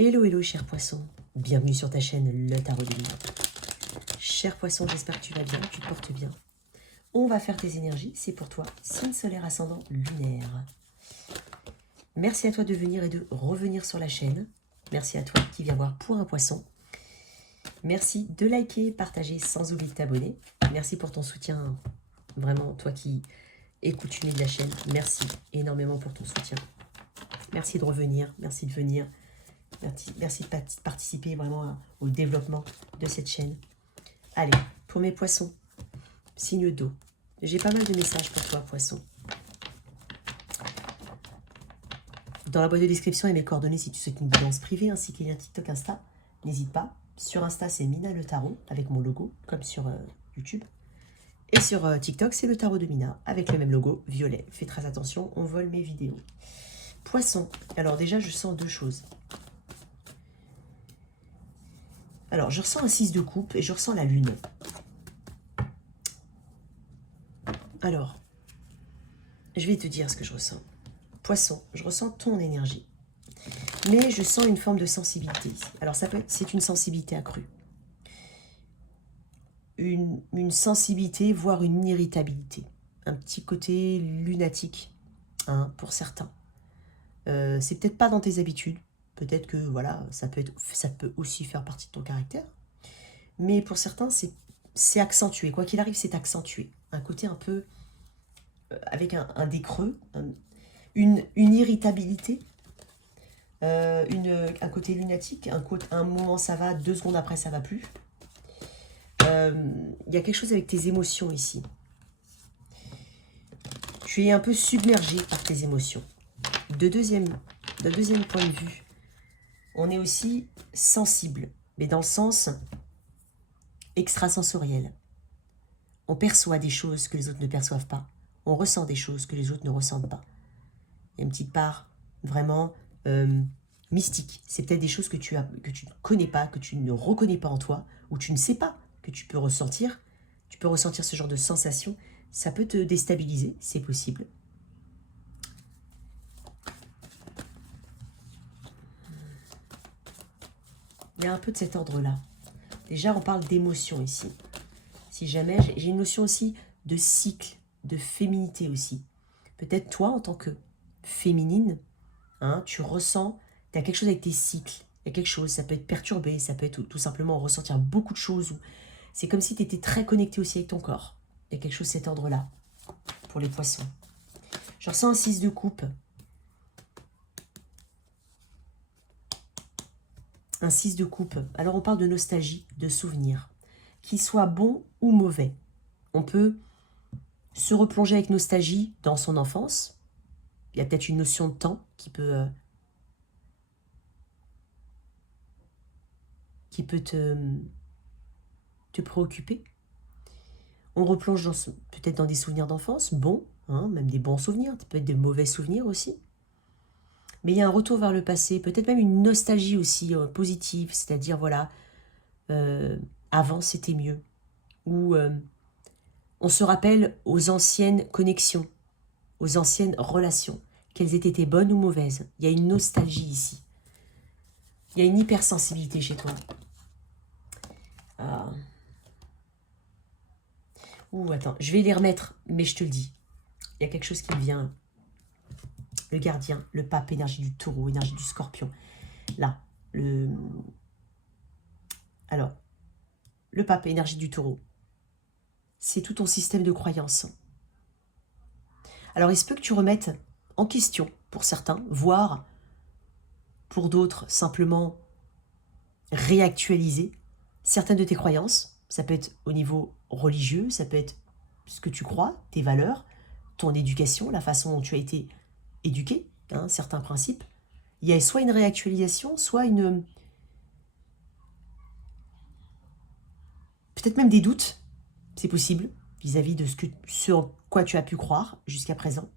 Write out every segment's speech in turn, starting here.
Hello, hello, cher poisson. Bienvenue sur ta chaîne, le Tarot de Mina. Cher poisson, j'espère que tu vas bien, tu te portes bien. On va faire tes énergies, c'est pour toi, signe solaire ascendant lunaire. Merci à toi de venir et de revenir sur la chaîne. Merci à toi qui viens voir pour un poisson. Merci de liker, partager, sans oublier de t'abonner. Merci pour ton soutien, vraiment, toi qui écoutes une de la chaîne. Merci énormément pour ton soutien. Merci de revenir, merci de venir. Merci de participer vraiment au développement de cette chaîne. Allez, pour mes poissons, signe d'eau. J'ai pas mal de messages pour toi, poisson. Dans la boîte de description, il y a mes coordonnées si tu souhaites une guidance privée, ainsi qu'il y a un TikTok, Insta. N'hésite pas. Sur Insta, c'est Mina le Tarot, avec mon logo, comme sur YouTube. Et sur TikTok, c'est le Tarot de Mina, avec le même logo, violet. Fais très attention, on vole mes vidéos. Poisson. Alors déjà, je sens deux choses. Alors, je ressens un 6 de coupe et je ressens la lune. Alors, je vais te dire ce que je ressens. Poisson, je ressens ton énergie. Mais je sens une forme de sensibilité ici. Alors, c'est une sensibilité accrue. Une sensibilité, voire une irritabilité. Un petit côté lunatique, hein, pour certains. C'est peut-être pas dans tes habitudes. Peut-être que, voilà, ça peut aussi faire partie de ton caractère. Mais pour certains, c'est accentué. Quoi qu'il arrive, c'est accentué. Un côté un peu avec un décreux, une irritabilité, un côté lunatique, un moment ça va, 2 secondes après ça va plus. Il y a quelque chose avec tes émotions ici. Tu es un peu submergé par tes émotions. D'un deuxième point de vue, on est aussi sensible, mais dans le sens extrasensoriel. On perçoit des choses que les autres ne perçoivent pas. On ressent des choses que les autres ne ressentent pas. Il y a une petite part vraiment mystique. C'est peut-être des choses que tu ne connais pas, que tu ne reconnais pas en toi, ou tu ne sais pas que tu peux ressentir. Tu peux ressentir ce genre de sensation. Ça peut te déstabiliser, c'est possible. Il y a un peu de cet ordre-là. Déjà, on parle d'émotion ici. Si jamais, j'ai une notion aussi de cycle, de féminité aussi. Peut-être toi, en tant que féminine, hein, tu ressens, tu as quelque chose avec tes cycles. Il y a quelque chose, ça peut être perturbé, ça peut être tout simplement ressentir beaucoup de choses. C'est comme si tu étais très connecté aussi avec ton corps. Il y a quelque chose de cet ordre-là pour les poissons. Je ressens un 6 de coupe. Un 6 de coupe. Alors on parle de nostalgie, de souvenirs. Qu'ils soient bons ou mauvais. On peut se replonger avec nostalgie dans son enfance. Il y a peut-être une notion de temps qui peut te préoccuper. On replonge peut-être dans des souvenirs d'enfance, bons, hein, même des bons souvenirs, peut-être des mauvais souvenirs aussi. Mais il y a un retour vers le passé, peut-être même une nostalgie aussi positive, c'est-à-dire, voilà, avant c'était mieux. Ou on se rappelle aux anciennes connexions, aux anciennes relations, qu'elles aient été bonnes ou mauvaises. Il y a une nostalgie ici. Il y a une hypersensibilité chez toi. Ah. Ouh, attends, je vais les remettre, mais je te le dis. Il y a quelque chose qui me vient. Le gardien, le pape, énergie du taureau, énergie du scorpion. Là, alors, le pape, énergie du taureau. C'est tout ton système de croyance. Alors, il se peut que tu remettes en question, pour certains, voire pour d'autres, simplement réactualiser certaines de tes croyances. Ça peut être au niveau religieux, ça peut être ce que tu crois, tes valeurs, ton éducation, la façon dont tu as été éduqué, hein, certains principes. Il y a soit une réactualisation, soit peut-être même des doutes, c'est possible, vis-à-vis de ce en quoi tu as pu croire jusqu'à présent.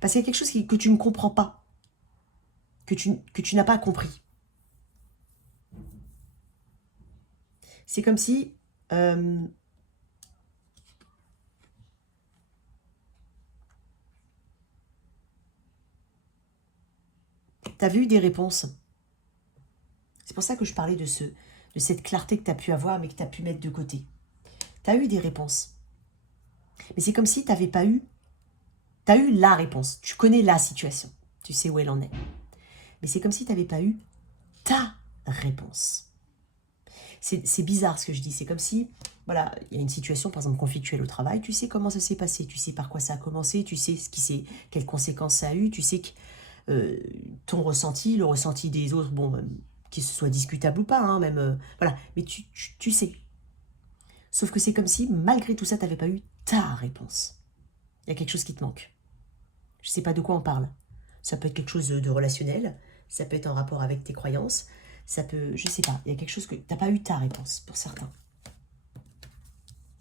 Parce qu'il y a quelque chose que tu ne comprends pas, que tu n'as pas compris. C'est comme si tu avais eu des réponses C'est pour ça que je parlais de cette clarté que tu as pu avoir, mais que tu as pu mettre de côté. Tu as eu des réponses. Mais c'est comme si tu n'avais pas eu... Tu as eu la réponse. Tu connais la situation. Tu sais où elle en est. Mais c'est comme si tu n'avais pas eu ta réponse. C'est bizarre ce que je dis. C'est comme si, voilà, il y a une situation, par exemple, conflictuelle au travail. Tu sais comment ça s'est passé. Tu sais par quoi ça a commencé. Tu sais quelles conséquences ça a eu. Tu sais que ton ressenti, le ressenti des autres, bon, qu'il se soit discutable ou pas, hein, même, voilà. Mais tu sais. Sauf que c'est comme si, malgré tout ça, tu n'avais pas eu ta réponse. Il y a quelque chose qui te manque. Je ne sais pas de quoi on parle. Ça peut être quelque chose de relationnel, ça peut être en rapport avec tes croyances, ça peut... Je ne sais pas, il y a quelque chose que... Tu n'as pas eu ta réponse, pour certains.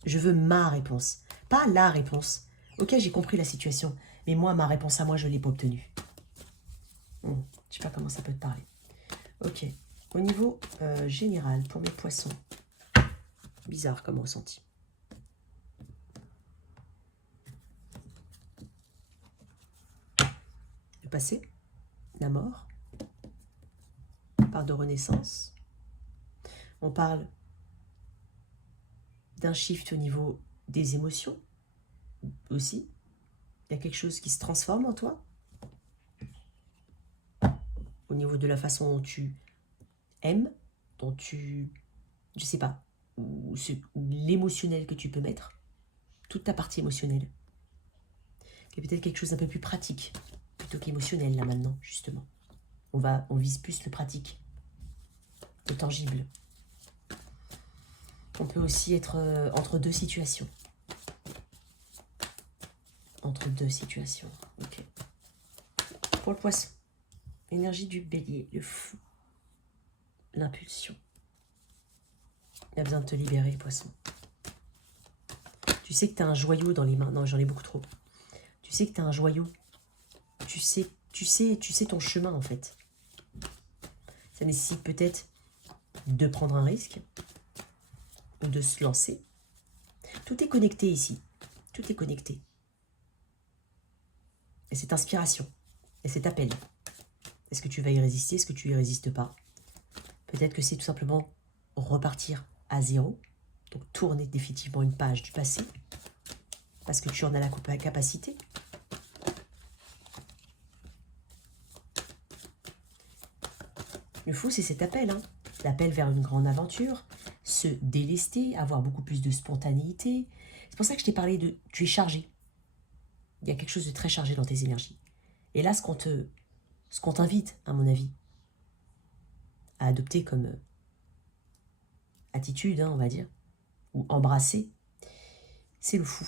Je veux ma réponse, pas la réponse. Ok, j'ai compris la situation, mais moi, ma réponse à moi, je ne l'ai pas obtenue. Je ne sais pas comment ça peut te parler. Ok, au niveau général, pour mes poissons, bizarre comme ressenti. Le passé, la mort, on parle de renaissance, on parle d'un shift au niveau des émotions aussi. Il y a quelque chose qui se transforme en toi au niveau de la façon dont tu aimes, dont tu, je sais pas, ou l'émotionnel que tu peux mettre, toute ta partie émotionnelle. Il y a peut-être quelque chose d'un peu plus pratique plutôt qu'émotionnel là maintenant, justement. On vise plus le pratique, le tangible. On peut aussi être entre deux situations. Entre deux situations, ok. Pour le poisson, énergie du bélier, le fou, l'impulsion. Il y a besoin de te libérer, poisson. Tu sais que tu as un joyau dans les mains. Non, j'en ai beaucoup trop. Tu sais que tu as un joyau. Tu sais ton chemin, en fait. Ça nécessite peut-être de prendre un risque ou de se lancer. Tout est connecté ici. Tout est connecté. Et cette inspiration, et cet appel. Est-ce que tu vas y résister? Est-ce que tu y résistes pas? Peut-être que c'est tout simplement repartir à zéro. Donc tourner définitivement une page du passé. Parce que tu en as la capacité. Le fou, c'est cet appel. Hein. L'appel vers une grande aventure. Se délester, avoir beaucoup plus de spontanéité. C'est pour ça que je t'ai parlé de... Tu es chargé. Il y a quelque chose de très chargé dans tes énergies. Et là, ce qu'on t'invite, à mon avis, à adopter comme attitude, hein, on va dire, ou embrasser, c'est le fou.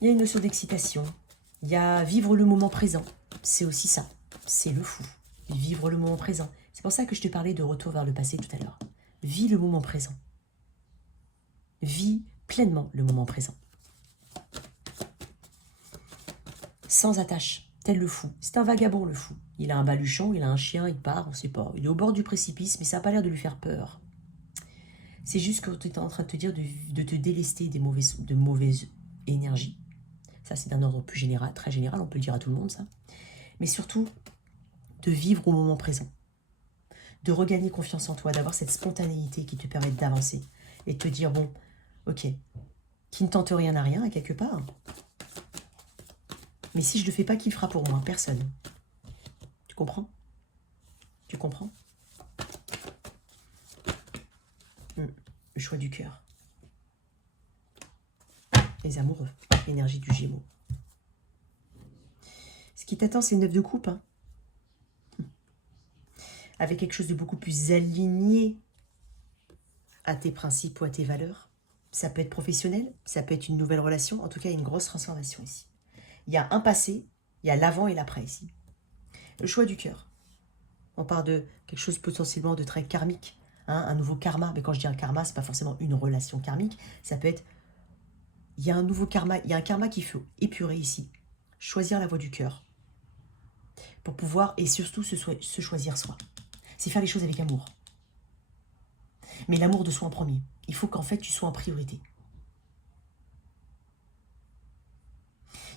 Il y a une notion d'excitation. Il y a vivre le moment présent. C'est aussi ça. C'est le fou. Vivre le moment présent. C'est pour ça que je te parlais de retour vers le passé tout à l'heure. Vis le moment présent. Vis pleinement le moment présent. Sans attache, tel le fou. C'est un vagabond, le fou. Il a un baluchon, il a un chien, il part, on ne sait pas. Il est au bord du précipice, mais ça n'a pas l'air de lui faire peur. C'est juste que tu es en train de te dire de te délester de mauvaises énergies. Ça, c'est d'un ordre plus général, très général, on peut le dire à tout le monde, ça. Mais surtout, de vivre au moment présent. De regagner confiance en toi, d'avoir cette spontanéité qui te permet d'avancer. Et de te dire, bon, ok, qui ne tente rien à rien, à quelque part. Mais si je ne le fais pas, qui le fera pour moi? Personne. Tu comprends? Tu comprends? Le choix du cœur. Les amoureux. L'énergie du Gémeaux. Ce qui t'attend, c'est une 9 de coupe. Hein. Avec quelque chose de beaucoup plus aligné à tes principes ou à tes valeurs. Ça peut être professionnel, ça peut être une nouvelle relation. En tout cas, il y a une grosse transformation ici. Il y a un passé, il y a l'avant et l'après ici. Le choix du cœur. On parle de quelque chose potentiellement de très karmique. Hein, un nouveau karma. Mais quand je dis un karma, ce n'est pas forcément une relation karmique. Ça peut être... Il y a un nouveau karma. Il y a un karma qu'il faut épurer ici. Choisir la voie du cœur. Pour pouvoir, et surtout, se choisir soi. C'est faire les choses avec amour. Mais l'amour de soi en premier. Il faut qu'en fait, tu sois en priorité.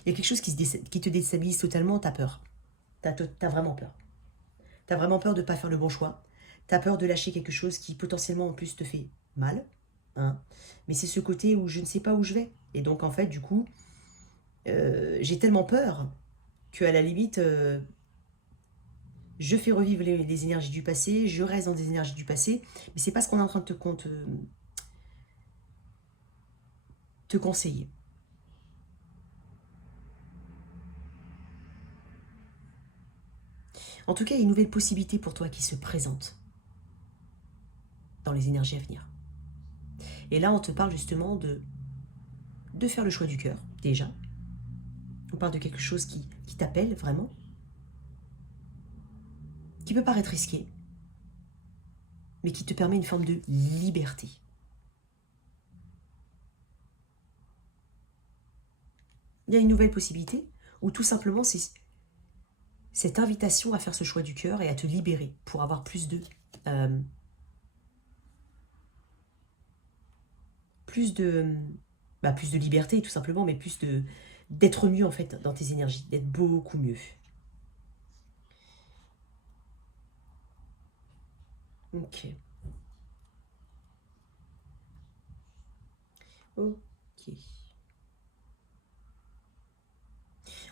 Il y a quelque chose qui te déstabilise totalement, tu as peur. T'as vraiment peur. T'as vraiment peur de ne pas faire le bon choix. T'as peur de lâcher quelque chose qui potentiellement en plus te fait mal. Hein. Mais c'est ce côté où je ne sais pas où je vais. Et donc en fait, du coup, j'ai tellement peur qu'à la limite, je fais revivre les énergies du passé, je reste dans des énergies du passé, mais c'est pas ce qu'on est en train de te conseiller. En tout cas, il y a une nouvelle possibilité pour toi qui se présente dans les énergies à venir. Et là, on te parle justement de faire le choix du cœur, déjà. On parle de quelque chose qui t'appelle vraiment, qui peut paraître risqué, mais qui te permet une forme de liberté. Il y a une nouvelle possibilité où tout simplement c'est cette invitation à faire ce choix du cœur et à te libérer pour avoir euh, plus de, plus de liberté tout simplement, mais d'être mieux en fait dans tes énergies, d'être beaucoup mieux. Ok. Ok.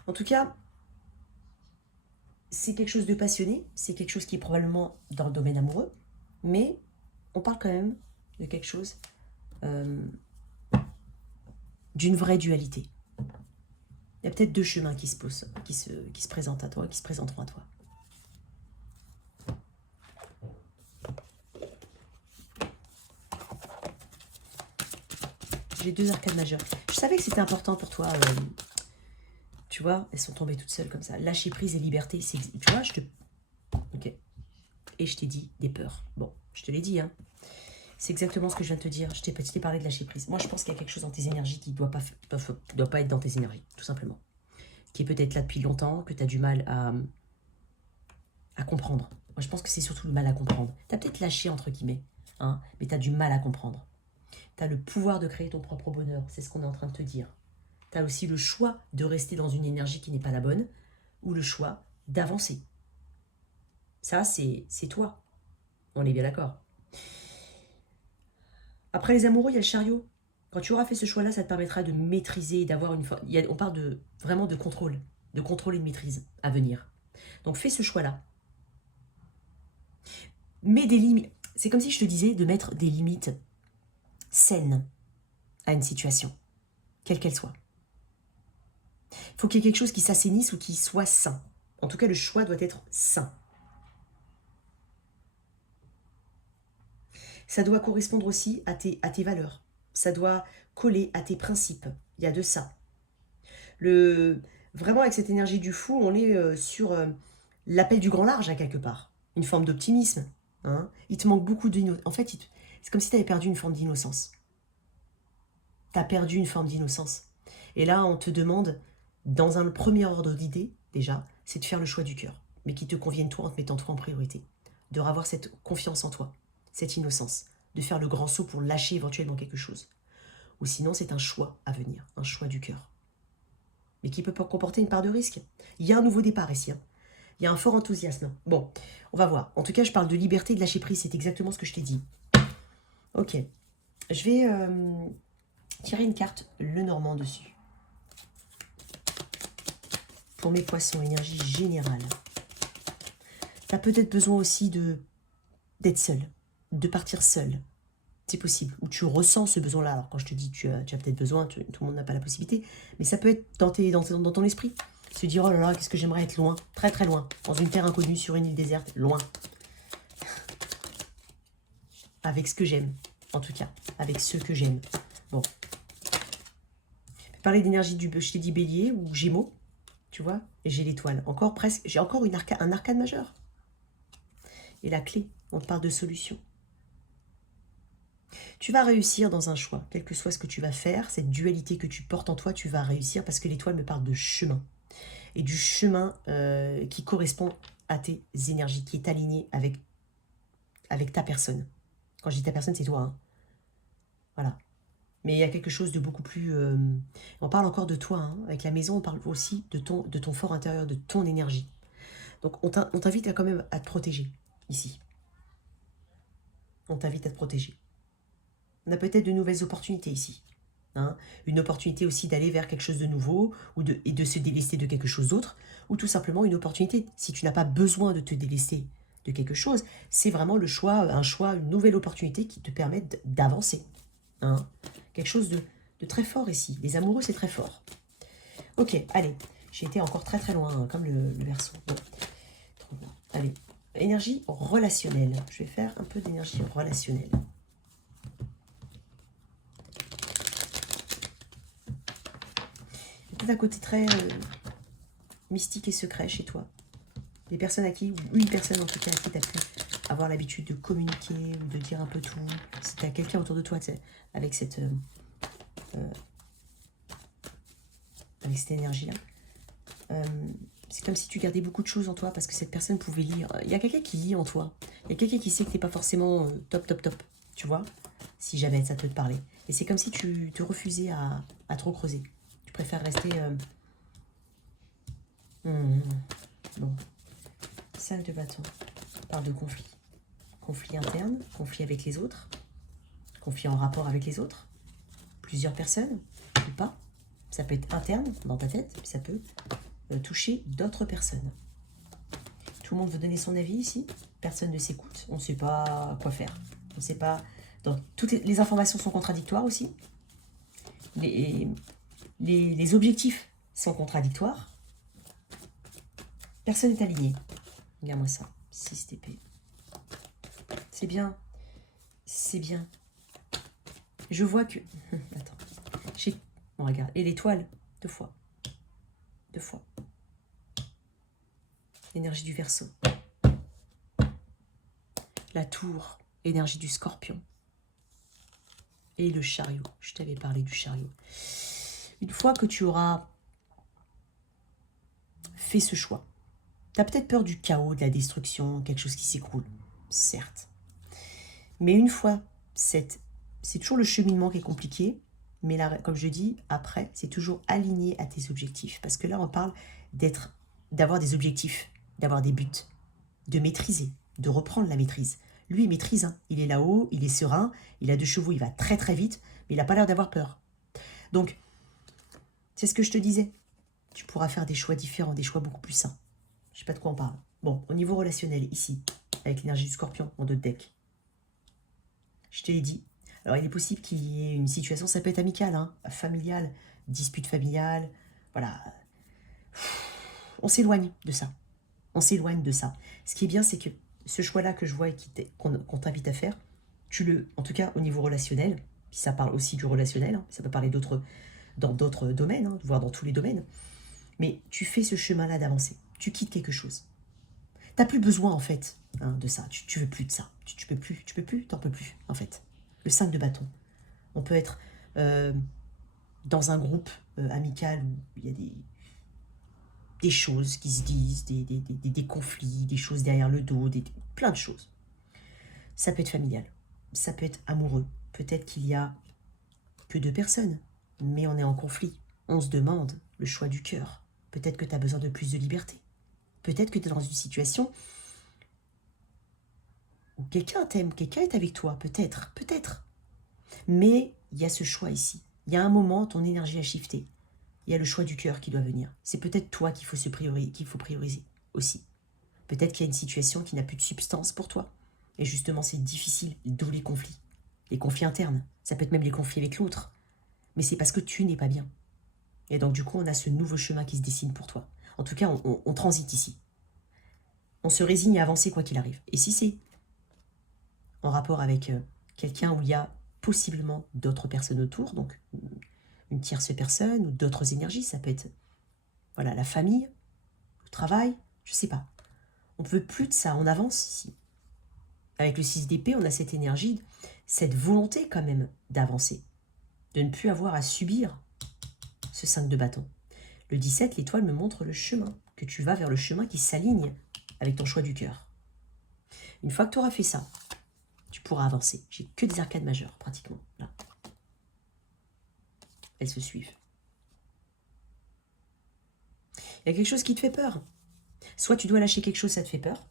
En tout cas, c'est quelque chose de passionné, c'est quelque chose qui est probablement dans le domaine amoureux, mais on parle quand même de quelque chose euh, d'une vraie dualité. Il y a peut-être deux chemins qui se posent, qui se présentent à toi, qui se présenteront à toi. J'ai deux arcades majeures. Je savais que c'était important pour toi. Tu vois, elles sont tombées toutes seules comme ça. Lâcher prise et liberté, tu vois, Ok. Et je t'ai dit des peurs. Bon, je te l'ai dit, hein. C'est exactement ce que je viens de te dire. Je t'ai parlé de lâcher prise. Moi, je pense qu'il y a quelque chose dans tes énergies qui ne doit pas être dans tes énergies, tout simplement. Qui est peut-être là depuis longtemps, que tu as du mal à comprendre. Moi, je pense que c'est surtout le mal à comprendre. Tu as peut-être lâché, entre guillemets, hein, mais tu as du mal à comprendre. Tu as le pouvoir de créer ton propre bonheur. C'est ce qu'on est en train de te dire. Tu as aussi le choix de rester dans une énergie qui n'est pas la bonne ou le choix d'avancer. Ça, c'est toi. On est bien d'accord. Après les amoureux, il y a le chariot. Quand tu auras fait ce choix-là, ça te permettra de maîtriser, d'avoir une forme. On parle vraiment de contrôle et de maîtrise à venir. Donc fais ce choix-là. Mets des limites. C'est comme si je te disais de mettre des limites saines à une situation, quelle qu'elle soit. Il faut qu'il y ait quelque chose qui s'assainisse ou qui soit sain. En tout cas, le choix doit être sain. Ça doit correspondre aussi à tes valeurs. Ça doit coller à tes principes. Il y a de ça. Vraiment, avec cette énergie du fou, on est sur l'appel du grand large, à quelque part. Une forme d'optimisme. Hein. Il te manque beaucoup d'innocence. En fait, c'est comme si tu avais perdu une forme d'innocence. Tu as perdu une forme d'innocence. Et là, on te demande, dans un premier ordre d'idée, déjà, c'est de faire le choix du cœur, mais qui te convienne toi en te mettant toi en priorité. De avoir cette confiance en toi, cette innocence, de faire le grand saut pour lâcher éventuellement quelque chose. Ou sinon, c'est un choix à venir, un choix du cœur. Mais qui peut comporter une part de risque. Il y a un nouveau départ ici. Hein. Il y a un fort enthousiasme. Bon, on va voir. En tout cas, je parle de liberté et de lâcher prise. C'est exactement ce que je t'ai dit. Ok. Je vais tirer une carte, le Normand dessus. Pour mes poissons, énergie générale. Tu as peut-être besoin aussi d'être seul, de partir seul. C'est possible. Ou tu ressens ce besoin-là. Alors quand je te dis tu as peut-être besoin, tout le monde n'a pas la possibilité. Mais ça peut être dans ton esprit. Se dire, oh là là, qu'est-ce que j'aimerais être loin, très très loin, dans une terre inconnue, sur une île déserte, loin. Avec ce que j'aime, en tout cas, avec ceux que j'aime. Bon. Parler d'énergie je t'ai dit bélier ou gémeaux, tu vois, et j'ai l'étoile. Encore presque, j'ai encore un arcane majeur. Et la clé, on te parle de solution. Tu vas réussir dans un choix, quel que soit ce que tu vas faire, cette dualité que tu portes en toi, tu vas réussir parce que l'étoile me parle de chemin. Et du chemin qui correspond à tes énergies, qui est aligné avec ta personne. Quand je dis ta personne, c'est toi. Hein. Voilà. Mais il y a quelque chose de beaucoup plus... on parle encore de toi. Hein. Avec la maison, on parle aussi de ton fort intérieur, de ton énergie. Donc on t'invite quand même à te protéger, ici. On t'invite à te protéger. On a peut-être de nouvelles opportunités ici. Hein, une opportunité aussi d'aller vers quelque chose de nouveau et de se délester de quelque chose d'autre, ou tout simplement une opportunité. Si tu n'as pas besoin de te délester de quelque chose, c'est vraiment le choix, un choix, une nouvelle opportunité qui te permet d'avancer. Hein, quelque chose de très fort ici. Les amoureux, c'est très fort. Ok, allez. J'ai été encore très très loin, hein, comme le Verseau. Bon, trop bien. Allez, énergie relationnelle. Je vais faire un peu d'énergie relationnelle. Peut-être un côté très mystique et secret chez toi. Des personnes à qui, ou une personne en tout cas à qui tu as pu avoir l'habitude de communiquer ou de dire un peu tout. Si tu as quelqu'un autour de toi avec cette énergie-là. C'est comme si tu gardais beaucoup de choses en toi parce que cette personne pouvait lire. Il y a quelqu'un qui lit en toi. Il y a quelqu'un qui sait que tu n'es pas forcément top. Tu vois, si jamais ça peut te parler. Et c'est comme si tu te refusais à trop creuser. Tu préfères rester... Bon. 5 de bâton. On parle de conflit. Conflit interne, conflit avec les autres, conflit en rapport avec les autres. Plusieurs personnes, ou pas. Ça peut être interne, dans ta tête, puis ça peut toucher d'autres personnes. Tout le monde veut donner son avis ici. Personne ne s'écoute. On ne sait pas quoi faire. On ne sait pas... Donc, toutes les informations sont contradictoires aussi. Les objectifs sont contradictoires. Personne n'est aligné. Regarde-moi ça. 6 TP. C'est bien. C'est bien. Je vois que... Attends. Bon, regarde. Et l'étoile, 2 fois. 2 fois. Énergie du Verseau. La tour, énergie du Scorpion. Et le chariot. Je t'avais parlé du chariot. Une fois que tu auras fait ce choix, tu as peut-être peur du chaos, de la destruction, quelque chose qui s'écroule. Certes. Mais une fois, c'est toujours le cheminement qui est compliqué. Mais là, comme je dis, après, c'est toujours aligné à tes objectifs. Parce que là, on parle d'avoir des objectifs, d'avoir des buts, de maîtriser, de reprendre la maîtrise. Lui, il maîtrise. Hein. Il est là-haut, il est serein, il a 2 chevaux, il va très très vite, mais il n'a pas l'air d'avoir peur. Donc, c'est ce que je te disais. Tu pourras faire des choix différents, des choix beaucoup plus sains. Je ne sais pas de quoi on parle. Bon, au niveau relationnel, ici, avec l'énergie du Scorpion en 2 decks, je te l'ai dit. Alors, il est possible qu'il y ait une situation, ça peut être amicale, hein, familiale, dispute familiale, voilà. On s'éloigne de ça. On s'éloigne de ça. Ce qui est bien, c'est que ce choix-là que je vois et qu'on t'invite à faire, en tout cas au niveau relationnel, puis ça parle aussi du relationnel, hein, ça peut parler dans d'autres domaines, hein, voire dans tous les domaines, mais tu fais ce chemin-là d'avancer. Tu quittes quelque chose. T'as plus besoin, en fait, hein, de ça. Tu veux plus de ça. Tu peux plus, t'en peux plus, en fait. Le 5 de bâton. On peut être dans un groupe amical où il y a des choses qui se disent, des conflits, des choses derrière le dos, plein de choses. Ça peut être familial, ça peut être amoureux. Peut-être qu'il y a que 2 personnes, mais on est en conflit. On se demande le choix du cœur. Peut-être que tu as besoin de plus de liberté. Peut-être que tu es dans une situation où quelqu'un t'aime, quelqu'un est avec toi, peut-être. Mais il y a ce choix ici. Il y a un moment, ton énergie a shifté. Il y a le choix du cœur qui doit venir. C'est peut-être toi qu'il faut prioriser aussi. Peut-être qu'il y a une situation qui n'a plus de substance pour toi. Et justement, c'est difficile, d'où les conflits. Les conflits internes. Ça peut être même les conflits avec l'autre. Mais c'est parce que tu n'es pas bien. Et donc, du coup, on a ce nouveau chemin qui se dessine pour toi. En tout cas, on transite ici. On se résigne à avancer quoi qu'il arrive. Et si c'est en rapport avec quelqu'un où il y a possiblement d'autres personnes autour, donc une tierce personne ou d'autres énergies, ça peut être voilà, la famille, le travail, je sais pas. On ne veut plus de ça, on avance ici. Avec le 6 d'épée, on a cette énergie, cette volonté quand même d'avancer, de ne plus avoir à subir ce 5 de bâton. Le 17, l'étoile me montre le chemin, que tu vas vers le chemin qui s'aligne avec ton choix du cœur. Une fois que tu auras fait ça, tu pourras avancer. J'ai que des arcades majeures, pratiquement, là. Elles se suivent. Il y a quelque chose qui te fait peur. Soit tu dois lâcher quelque chose, ça te fait peur.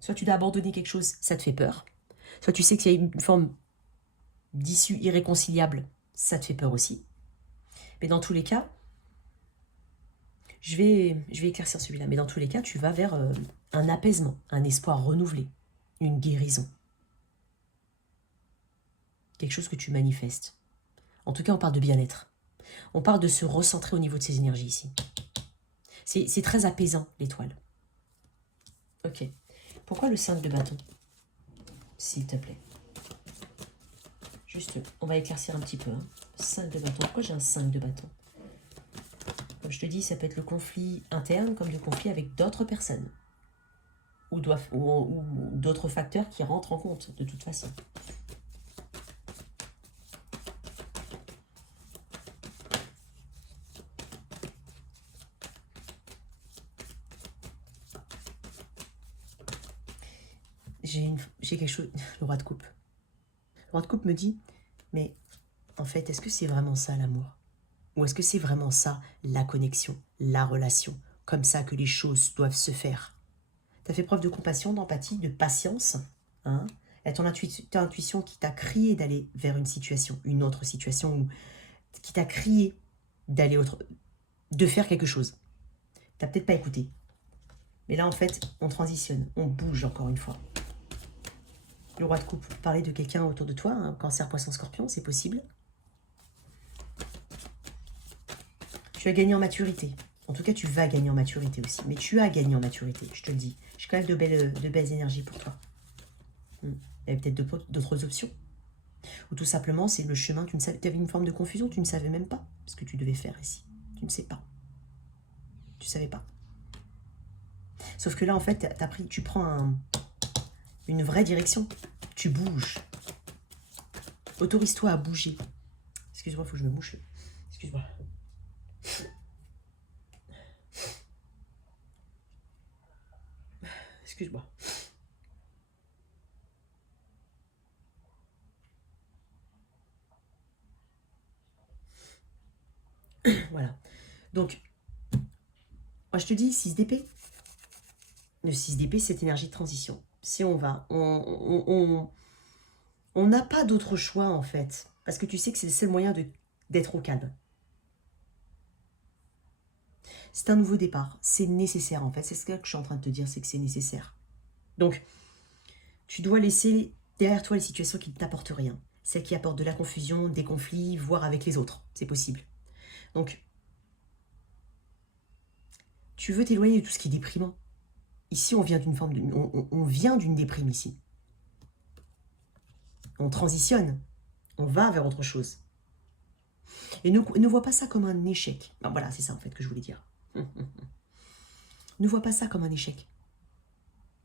Soit tu dois abandonner quelque chose, ça te fait peur. Soit tu sais qu'il y a une forme d'issue irréconciliable, ça te fait peur aussi. Mais dans tous les cas, je vais éclaircir celui-là, mais dans tous les cas, tu vas vers un apaisement, un espoir renouvelé, une guérison. Quelque chose que tu manifestes. En tout cas, on parle de bien-être. On parle de se recentrer au niveau de ses énergies ici. C'est très apaisant, l'étoile. Ok. Pourquoi le 5 de bâton? S'il te plaît. Juste, on va éclaircir un petit peu. 5 de bâton. Pourquoi j'ai un 5 de bâton? Comme je te dis, ça peut être le conflit interne comme le conflit avec d'autres personnes. Ou d'autres facteurs qui rentrent en compte, de toute façon. J'ai quelque chose... Le roi de coupe. Le roi de coupe me dit, mais en fait, est-ce que c'est vraiment ça l'amour? Ou est-ce que c'est vraiment ça la connexion, la relation? Comme ça que les choses doivent se faire. Tu as fait preuve de compassion, d'empathie, de patience. Hein? Et ton intuition qui t'a crié d'aller vers une autre situation, ou qui t'a crié de faire quelque chose. Tu n'as peut-être pas écouté. Mais là, en fait, on transitionne, on bouge encore une fois. Le roi de coupe, parler de quelqu'un autour de toi, hein, cancer, poisson, scorpion, c'est possible. Tu as gagné en maturité. En tout cas, tu vas gagner en maturité aussi. Mais tu as gagné en maturité, je te le dis. J'ai quand même de belles énergies pour toi. Il y avait peut-être d'autres options. Ou tout simplement, c'est le chemin. Tu avais une forme de confusion, tu ne savais même pas ce que tu devais faire ici. Tu ne sais pas. Tu ne savais pas. Sauf que là, en fait, tu prends une vraie direction. Tu bouges. Autorise-toi à bouger. Excuse-moi, il faut que je me mouche. Excuse-moi. Excuse-moi. Voilà. Donc, moi je te dis 6 d'épée. Le 6 d'épée, c'est énergie de transition. Si on va, on n'a pas d'autre choix en fait. Parce que tu sais que c'est le seul moyen d'être au calme. C'est un nouveau départ. C'est nécessaire en fait. C'est ce que je suis en train de te dire, c'est que c'est nécessaire. Donc, tu dois laisser derrière toi les situations qui ne t'apportent rien. Celles qui apportent de la confusion, des conflits, voire avec les autres. C'est possible. Donc, tu veux t'éloigner de tout ce qui est déprimant. Ici, on vient d'une forme on vient d'une déprime ici. On transitionne. On va vers autre chose. Et ne vois pas ça comme un échec. Ben voilà, c'est ça en fait que je voulais dire. Ne vois pas ça comme un échec.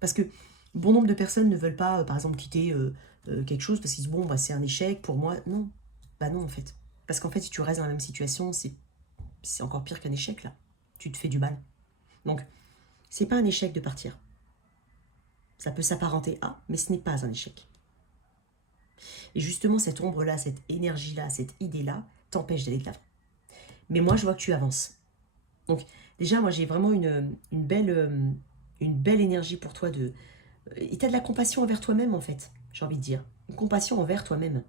Parce que bon nombre de personnes ne veulent pas, par exemple, quitter quelque chose parce qu'ils disent, bon, bah, c'est un échec pour moi. Non, bah non en fait. Parce qu'en fait, si tu restes dans la même situation, c'est encore pire qu'un échec là. Tu te fais du mal. Donc, c'est pas un échec de partir. Ça peut s'apparenter à, mais ce n'est pas un échec. Et justement, cette ombre-là, cette énergie-là, cette idée-là, t'empêche d'aller de l'avant. Mais moi, je vois que tu avances. Donc, déjà, moi, j'ai vraiment une belle énergie pour toi. Et tu as de la compassion envers toi-même, en fait, j'ai envie de dire. Une compassion envers toi-même.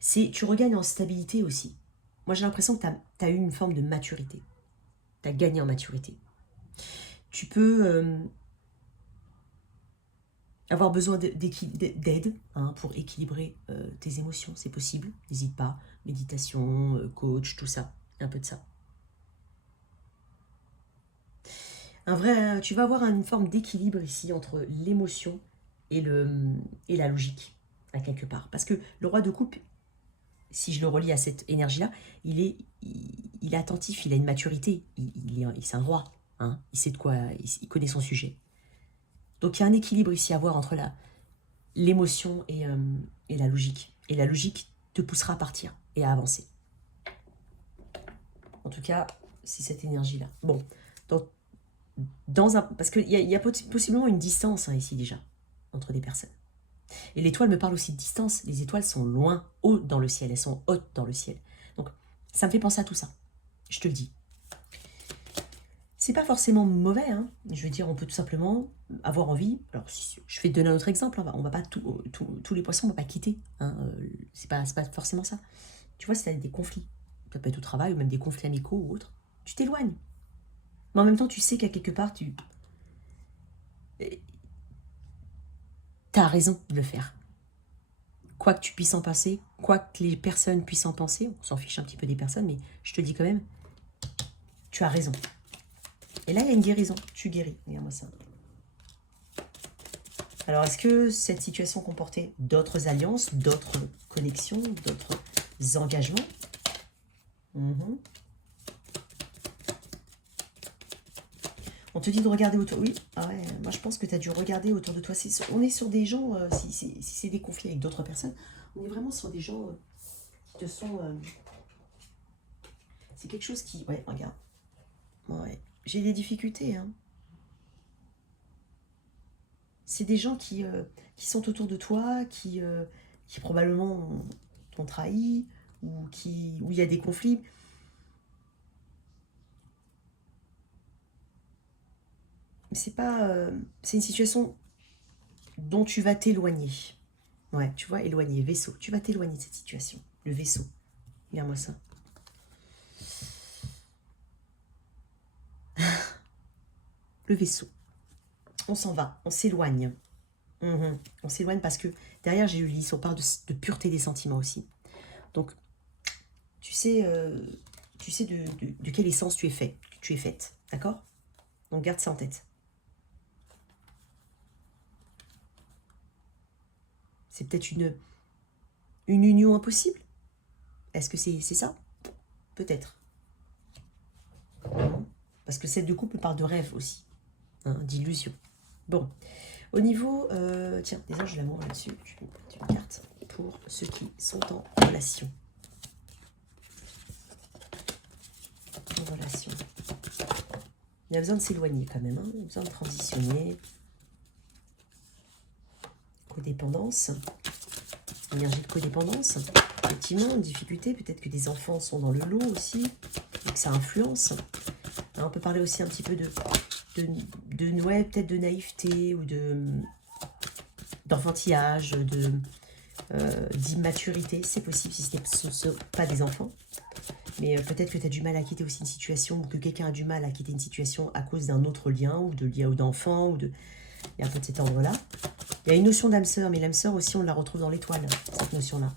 Tu regagnes en stabilité aussi. Moi, j'ai l'impression que tu as eu une forme de maturité. Tu as gagné en maturité. Tu peux avoir besoin d'aide pour équilibrer tes émotions, c'est possible. N'hésite pas. Méditation, coach, tout ça. Un peu de ça. Tu vas avoir une forme d'équilibre ici entre l'émotion et la logique, à quelque part. Parce que le roi de coupe, si je le relie à cette énergie-là, il est attentif, il a une maturité, c'est un roi, hein, il sait de quoi, il connaît son sujet. Donc il y a un équilibre ici à voir entre l'émotion et la logique. Et la logique te poussera à partir et à avancer. En tout cas, c'est cette énergie-là. Bon, donc, parce qu'il y a possiblement une distance ici déjà, entre des personnes. Et l'étoile me parle aussi de distance. Les étoiles sont loin, haut dans le ciel. Elles sont hautes dans le ciel. Donc, ça me fait penser à tout ça. Je te le dis. C'est pas forcément mauvais, hein. Je veux dire, on peut tout simplement avoir envie. Alors, si, je vais te donner un autre exemple. On va pas tous les poissons, on va pas quitter. Hein, c'est pas forcément ça. Tu vois, si tu as des conflits, ça peut être au travail ou même des conflits amicaux ou autres, tu t'éloignes. Mais en même temps, tu sais qu'à quelque part, tu as raison de le faire. Quoi que tu puisses en penser, quoi que les personnes puissent en penser, on s'en fiche un petit peu des personnes, mais je te le dis quand même, tu as raison. Et là, il y a une guérison. Tu guéris. Regarde-moi ça. Alors, est-ce que cette situation comportait d'autres alliances, d'autres connexions, d'autres engagements? On te dit de regarder autour. Oui, ah ouais, moi je pense que tu as dû regarder autour de toi. On est sur des gens, si c'est des conflits avec d'autres personnes, on est vraiment sur des gens qui te sont... c'est quelque chose qui... Ouais, regarde. Ouais, j'ai des difficultés, hein. C'est des gens qui sont autour de toi, qui probablement t'ont trahi, où il y a des conflits. C'est pas... c'est une situation dont tu vas t'éloigner. Ouais, tu vois, éloigner, vaisseau. Tu vas t'éloigner de cette situation. Le vaisseau. Regarde-moi ça. Le vaisseau. On s'en va, on s'éloigne. On s'éloigne parce que derrière, j'ai eu l'histoire, on parle de pureté des sentiments aussi. Donc, tu sais de quelle essence tu es fait, tu es faite. D'accord? Donc, garde ça en tête. C'est peut-être une union impossible. Est-ce que c'est ça? Peut-être. Parce que cette de couple parle de rêve aussi, hein, d'illusion. Bon, au niveau... tiens, déjà, je l'amour là-dessus. Je vais mettre une carte pour ceux qui sont en relation. En relation. Il y a besoin de s'éloigner quand même, hein. Il y a besoin de transitionner. Codépendance. Énergie de codépendance. Effectivement, une difficulté. Peut-être que des enfants sont dans le lot aussi. Et que ça influence. Alors, on peut parler aussi un petit peu ouais, peut-être de naïveté ou d'enfantillage, d'immaturité. C'est possible si ce ne sont pas des enfants. Mais peut-être que tu as du mal à quitter aussi une situation, ou que quelqu'un a du mal à quitter une situation à cause d'un autre lien, ou de lien ou d'enfant, il y a un peu de cet ordre-là. Il y a une notion d'âme sœur, mais l'âme sœur aussi, on la retrouve dans l'étoile, cette notion-là.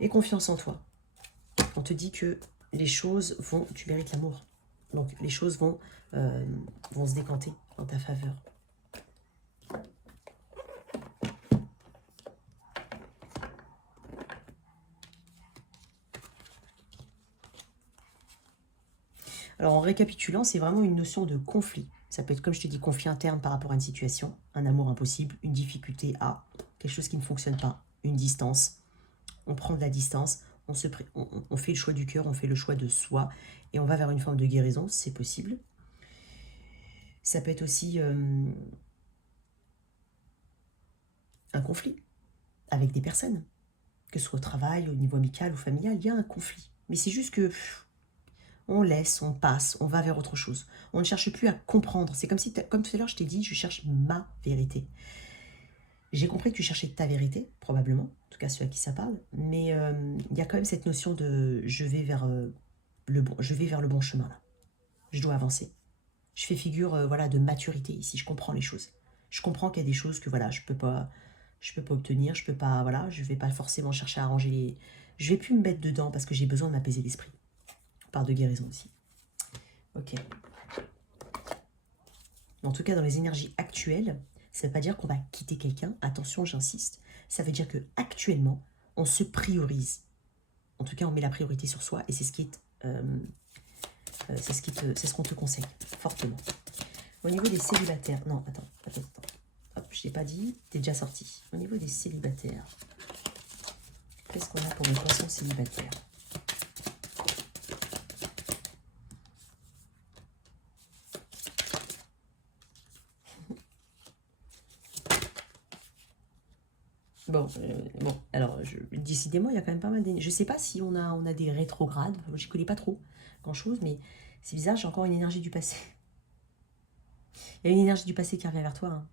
Et confiance en toi. On te dit que les choses vont... Tu mérites l'amour. Donc, les choses vont se décanter en ta faveur. Alors, en récapitulant, c'est vraiment une notion de conflit. Ça peut être, comme je te dis, conflit interne par rapport à une situation, un amour impossible, une difficulté à quelque chose qui ne fonctionne pas, une distance. On prend de la distance, on fait le choix du cœur, on fait le choix de soi, et on va vers une forme de guérison, c'est possible. Ça peut être aussi un conflit avec des personnes, que ce soit au travail, au niveau amical ou familial, il y a un conflit. Mais c'est juste que on laisse, on passe, on va vers autre chose. On ne cherche plus à comprendre. C'est comme si, comme tout à l'heure, je t'ai dit, je cherche ma vérité. J'ai compris que tu cherchais ta vérité, probablement, en tout cas ceux à qui ça parle, mais il y a quand même cette notion de je vais vers le bon chemin là. Je dois avancer. Je fais figure voilà de maturité ici. Je comprends les choses. Je comprends qu'il y a des choses que voilà je peux pas obtenir. Je peux pas voilà. Je vais pas forcément chercher à arranger les. Je vais plus me mettre dedans parce que j'ai besoin de m'apaiser l'esprit. On parle de guérison aussi. Ok. En tout cas, dans les énergies actuelles, ça ne veut pas dire qu'on va quitter quelqu'un. Attention, j'insiste. Ça veut dire que actuellement, on se priorise. En tout cas, on met la priorité sur soi et c'est ce qui est, c'est ce qu'on te conseille fortement. Au niveau des célibataires, non, attends. Hop, je l'ai pas dit, t'es déjà sorti. Au niveau des célibataires, qu'est-ce qu'on a pour les poissons célibataires? Bon, alors, décidément, il y a quand même pas mal d'énergie. Je sais pas si on a des rétrogrades, je ne connais pas trop grand-chose, mais c'est bizarre, j'ai encore une énergie du passé. Il y a une énergie du passé qui revient vers toi. Hein.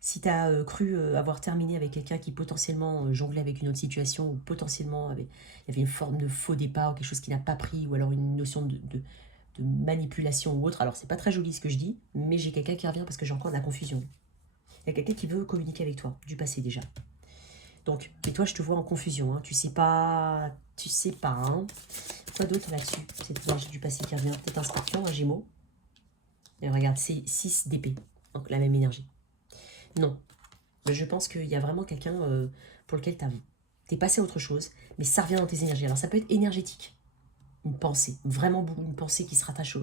Si tu as cru avoir terminé avec quelqu'un qui potentiellement jonglait avec une autre situation, ou potentiellement il y avait une forme de faux départ, ou quelque chose qui n'a pas pris, ou alors une notion de manipulation ou autre. Alors, c'est pas très joli ce que je dis, mais j'ai quelqu'un qui revient parce que j'ai encore de la confusion. Il y a quelqu'un qui veut communiquer avec toi, du passé déjà. Donc, et toi, je te vois en confusion. Hein. Tu sais pas. Hein. Quoi d'autre là-dessus? Cette énergie du passé qui revient. Peut-être un scorpion, un gémeau. Et regarde, c'est 6 d'épée. Donc, la même énergie. Non. Mais je pense qu'il y a vraiment quelqu'un pour lequel t'es passé à autre chose, mais ça revient dans tes énergies. Alors, ça peut être énergétique. Une pensée. Vraiment beaucoup. Une pensée qui se rattache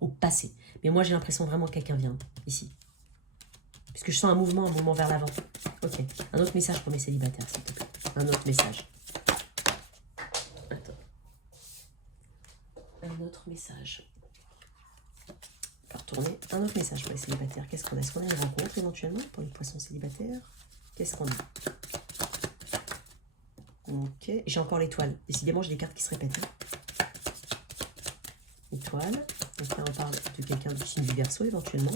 au passé. Mais moi, j'ai l'impression vraiment que quelqu'un vient ici. Parce que je sens un mouvement vers l'avant. Ok. Un autre message pour mes célibataires, s'il te plaît. Un autre message. Attends. Un autre message. On va retourner. Un autre message pour les célibataires. Qu'est-ce qu'on a? Est-ce qu'on a une rencontre éventuellement pour les poissons célibataires? Qu'est-ce qu'on a? Ok. J'ai encore l'étoile. Décidément, j'ai des cartes qui se répètent. Hein. Étoile. Donc là, on parle de quelqu'un du signe du Verseau éventuellement.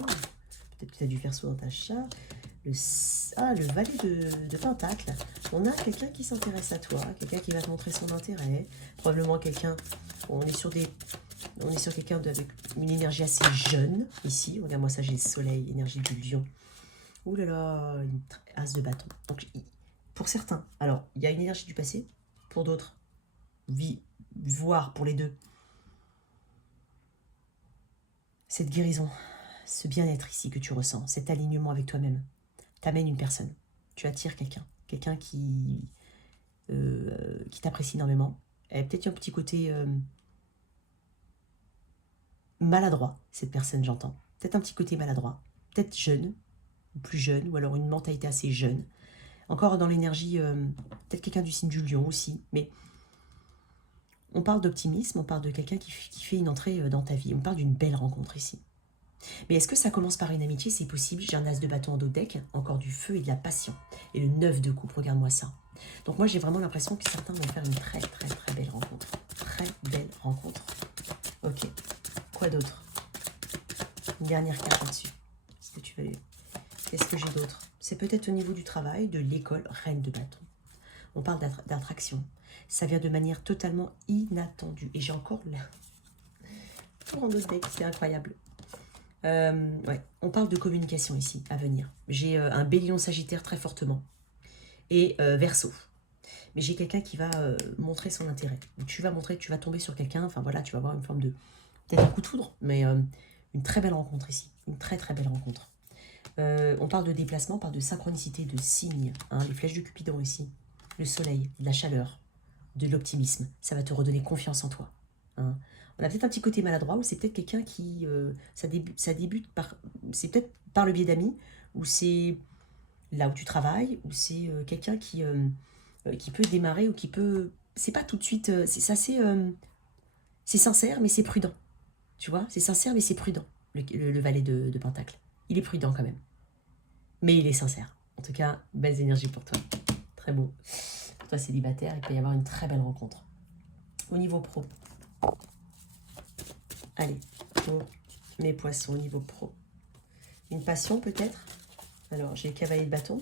Peut-être que tu as du Verseau dans ta charte. Le valet de Pentacle. On a quelqu'un qui s'intéresse à toi, quelqu'un qui va te montrer son intérêt. Probablement quelqu'un. On est sur quelqu'un avec une énergie assez jeune ici. Regarde-moi ça, j'ai le soleil, énergie du lion. Ouh là là, une as de bâton. Donc, pour certains, alors, il y a une énergie du passé. Pour d'autres, voire pour les deux, cette guérison, ce bien-être ici que tu ressens, cet alignement avec toi-même, t'amène une personne. Tu attires quelqu'un qui t'apprécie énormément. Elle a peut-être un petit côté maladroit, cette personne, j'entends. Peut-être un petit côté maladroit. Peut-être jeune, ou plus jeune, ou alors une mentalité assez jeune. Encore dans l'énergie, peut-être quelqu'un du signe du lion aussi, mais on parle d'optimisme, on parle de quelqu'un qui fait une entrée dans ta vie. On parle d'une belle rencontre ici. Mais est-ce que ça commence par une amitié? C'est possible. J'ai un as de bâton en dos de deck, encore du feu et de la passion. Et le 9 de coupe, regarde-moi ça. Donc moi, j'ai vraiment l'impression que certains vont faire une très, très, très belle rencontre. Très belle rencontre. Ok. Quoi d'autre? Une dernière carte là-dessus. Est-ce que tu veux... Qu'est-ce que j'ai d'autre? C'est peut-être au niveau du travail, de l'école, reine de bâton. On parle d'attraction. Ça vient de manière totalement inattendue. Et j'ai encore là. Pour un autre deck, c'est incroyable. Ouais. On parle de communication ici, à venir. J'ai un bélion sagittaire très fortement. Et Verseau. Mais j'ai quelqu'un qui va montrer son intérêt. Tu vas tomber sur quelqu'un, enfin voilà, tu vas avoir une forme de... Peut-être un coup de foudre, mais une très belle rencontre ici. Une très très belle rencontre. On parle de déplacement, on parle de synchronicité, de signes. Hein, les flèches de Cupidon ici. Le soleil, de la chaleur, de l'optimisme. Ça va te redonner confiance en toi. Hein. On a peut-être un petit côté maladroit, ou c'est peut-être quelqu'un qui... ça débute par... C'est peut-être par le biais d'amis, ou c'est là où tu travailles, ou c'est quelqu'un qui peut démarrer, ou qui peut... C'est pas tout de suite... c'est assez... c'est sincère, mais c'est prudent. Tu vois? C'est sincère, mais c'est prudent, le valet de Pentacle. Il est prudent quand même. Mais il est sincère. En tout cas, belles énergies pour toi. Très beau. Pour toi, célibataire, il peut y avoir une très belle rencontre. Au niveau pro. Allez, pour mes poissons, au niveau pro. Une passion, peut-être? Alors, j'ai le cavalier de bâton.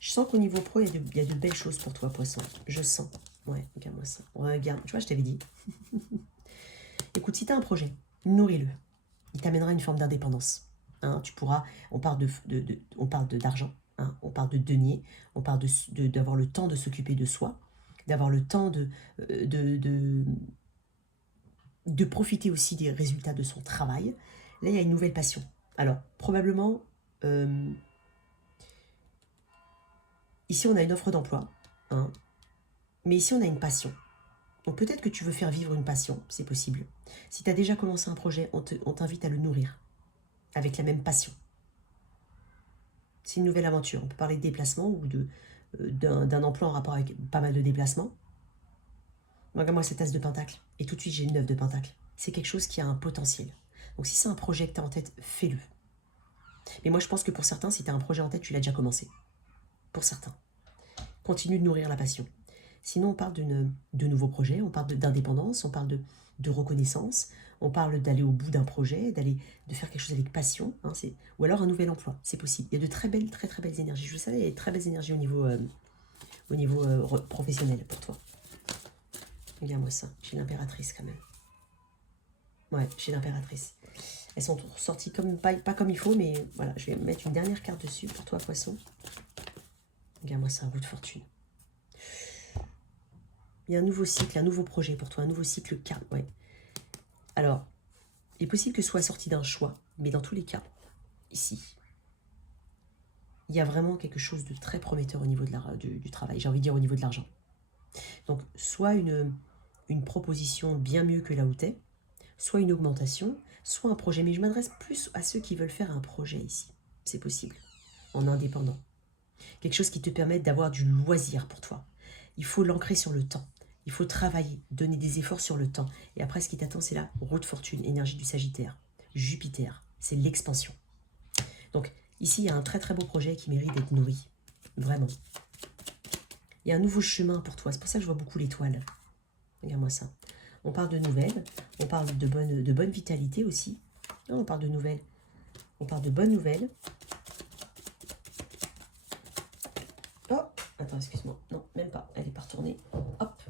Je sens qu'au niveau pro, il y a de belles choses pour toi, poisson. Je sens. Ouais, regarde-moi ça. Regarde, tu vois, je t'avais dit. Écoute, si tu as un projet, nourris-le. Il t'amènera une forme d'indépendance. Hein, tu pourras, on parle d'argent, hein, on parle de denier, on parle d'avoir le temps de s'occuper de soi, d'avoir le temps de profiter aussi des résultats de son travail. Là, il y a une nouvelle passion. Alors, probablement, ici, on a une offre d'emploi, hein, mais ici, on a une passion. Donc, peut-être que tu veux faire vivre une passion, c'est possible. Si tu as déjà commencé un projet, on t'invite à le nourrir avec la même passion. C'est une nouvelle aventure. On peut parler de déplacement ou d'un emploi en rapport avec pas mal de déplacements. Regarde-moi cette as de pentacle. Et tout de suite, j'ai une 9 de pentacle. C'est quelque chose qui a un potentiel. Donc si c'est un projet que tu as en tête, fais-le. Mais moi, je pense que pour certains, si tu as un projet en tête, tu l'as déjà commencé. Pour certains. Continue de nourrir la passion. Sinon, on parle de nouveaux projets, on parle d'indépendance, on parle de reconnaissance, On parle d'aller au bout d'un projet, de faire quelque chose avec passion, hein, ou alors un nouvel emploi, c'est possible. Il y a de très très belles énergies. Je vous savais, il y a de très belles énergies au niveau professionnel pour toi. Regarde-moi ça, j'ai l'impératrice quand même. Ouais, j'ai l'impératrice. Elles sont sorties comme, pas comme il faut, mais voilà, je vais mettre une dernière carte dessus pour toi, poisson. Regarde-moi ça, roue de fortune. Il y a un nouveau cycle, un nouveau projet pour toi, un nouveau cycle calme, ouais. Alors, il est possible que ce soit sorti d'un choix, mais dans tous les cas, ici, il y a vraiment quelque chose de très prometteur au niveau du travail, j'ai envie de dire au niveau de l'argent. Donc, soit une proposition bien mieux que là où t'es, soit une augmentation, soit un projet. Mais je m'adresse plus à ceux qui veulent faire un projet ici. C'est possible, en indépendant. Quelque chose qui te permette d'avoir du loisir pour toi. Il faut l'ancrer sur le temps. Il faut travailler, donner des efforts sur le temps. Et après, ce qui t'attend, c'est la roue de fortune, énergie du Sagittaire. Jupiter, c'est l'expansion. Donc, ici, il y a un très très beau projet qui mérite d'être nourri. Vraiment. Il y a un nouveau chemin pour toi. C'est pour ça que je vois beaucoup l'étoile. Regarde-moi ça. On parle de nouvelles. On parle de bonne vitalité aussi. Non, on parle de nouvelles. On parle de bonnes nouvelles. Oh, attends, excuse-moi. Non, même pas. Elle n'est pas retournée. Hop.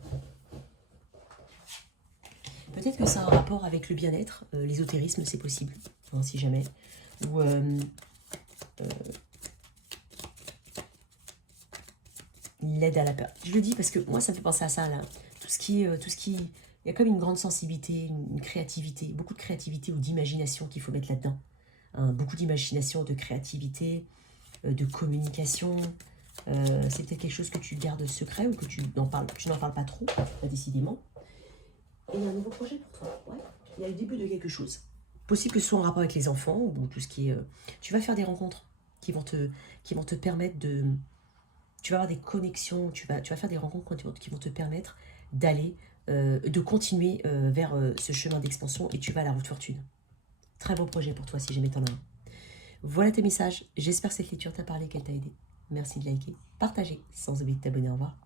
Peut-être que ça a un rapport avec le bien-être. L'ésotérisme, c'est possible. Hein, si jamais. Ou... l'aide à la peur. Je le dis parce que moi, ça me fait penser à ça, là. Tout ce qui... Il y a comme une grande sensibilité, une créativité, beaucoup de créativité ou d'imagination qu'il faut mettre là-dedans. Hein, beaucoup d'imagination, de créativité, de communication. C'est peut-être quelque chose que tu gardes secret ou que tu n'en parles pas trop, décidément. Et il y a un nouveau projet pour toi. Ouais. Il y a le début de quelque chose. Possible que ce soit en rapport avec les enfants ou tout ce qui est... tu vas faire des rencontres qui vont te permettre de... Tu vas avoir des connexions, tu vas faire des rencontres qui vont te permettre d'aller, de continuer vers ce chemin d'expansion et tu vas à la route de fortune. Très beau projet pour toi si jamais t'en as un. Voilà tes messages. J'espère que cette lecture t'a parlé, qu'elle t'a aidé. Merci de liker, partager, sans oublier de t'abonner. Au revoir.